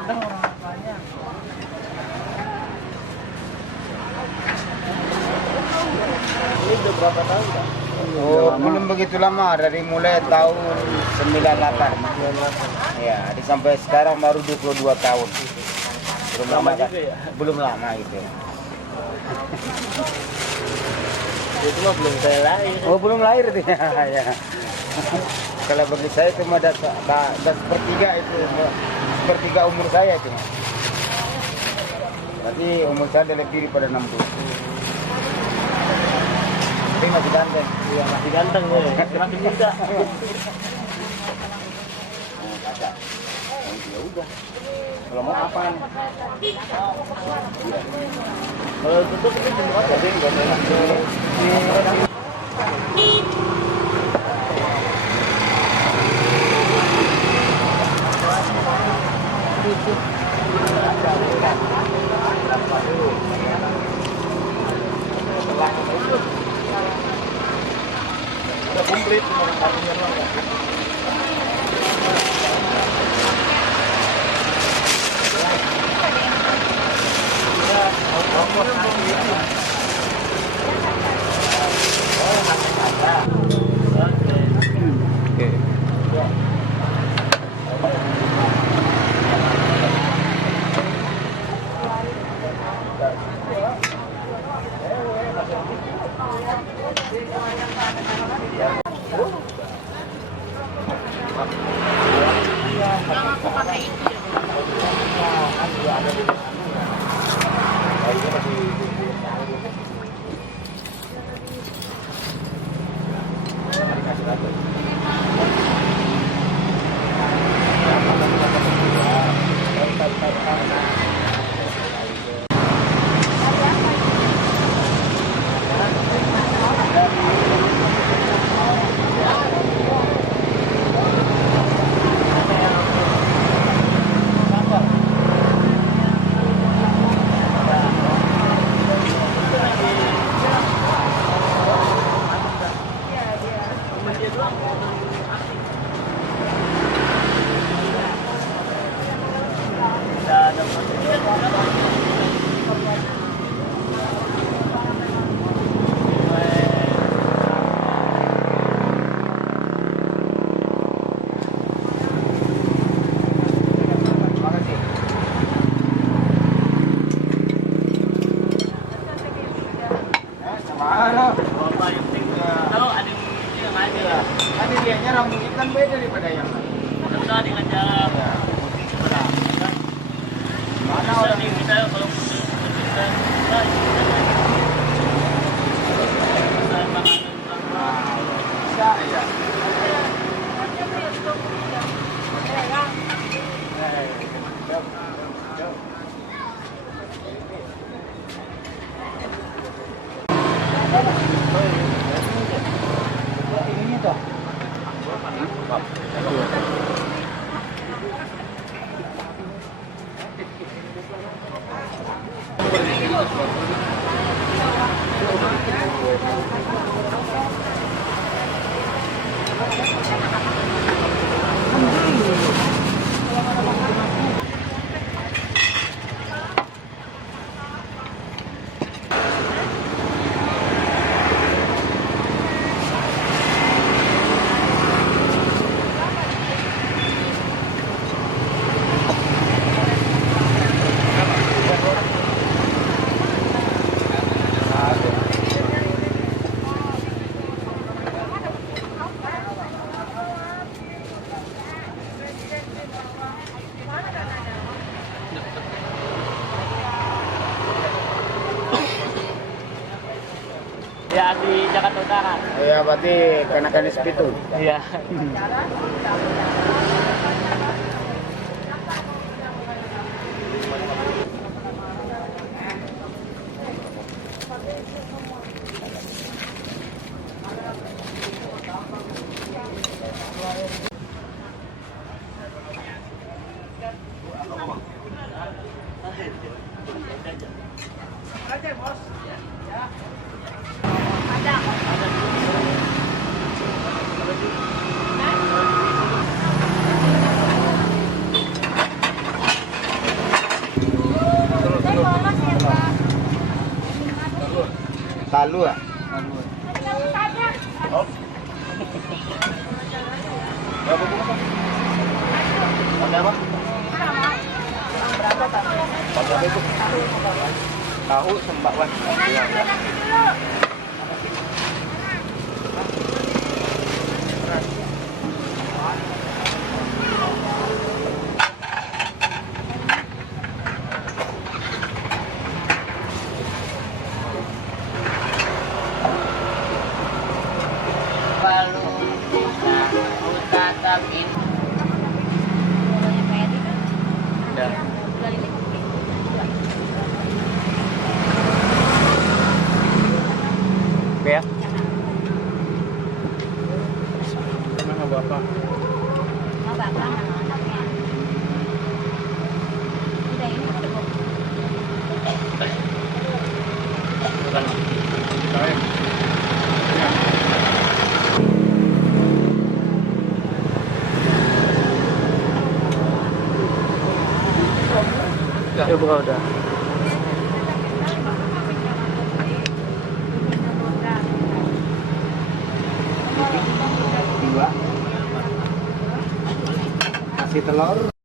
Ini udah berapa tahun, Pak? Oh, belum begitu lama, dari mulai tahun 98. Ya, sampai sekarang baru 22 tahun. Belum lama kan? Ya? Belum lama itu. Itu mah belum saya lahir. Oh, belum lahir itu ya. Kalau bagi saya cuma ada sepertiga itu, sepertiga umur saya cuma. Berarti umur saya ada lebih daripada 60. Tapi masih ganteng. Iya, masih ganteng ya. Masih muda. Kakak. Ya udah. Kalau mau apa? Kalau tutup itu jam berapa? Jadi enggak ada. Udah komplit. Rambutnya kan beda daripada yang lain. Susah dengan cara Mana orang ini kita kalau bisa ya. Ini tuh. ya di Jakarta Utara. Ya berarti kenakan SP itu. Iya. Malu ah. Oh. Berapa bungkus? Ada apa? Berapa itu? Tahu sembakwan. Iya, ada. Oke ya. Sama bapak. Sama bapak sama anaknya. Udah ini cukup. Bukan. Ya buka udah. Dua. Kasih telur.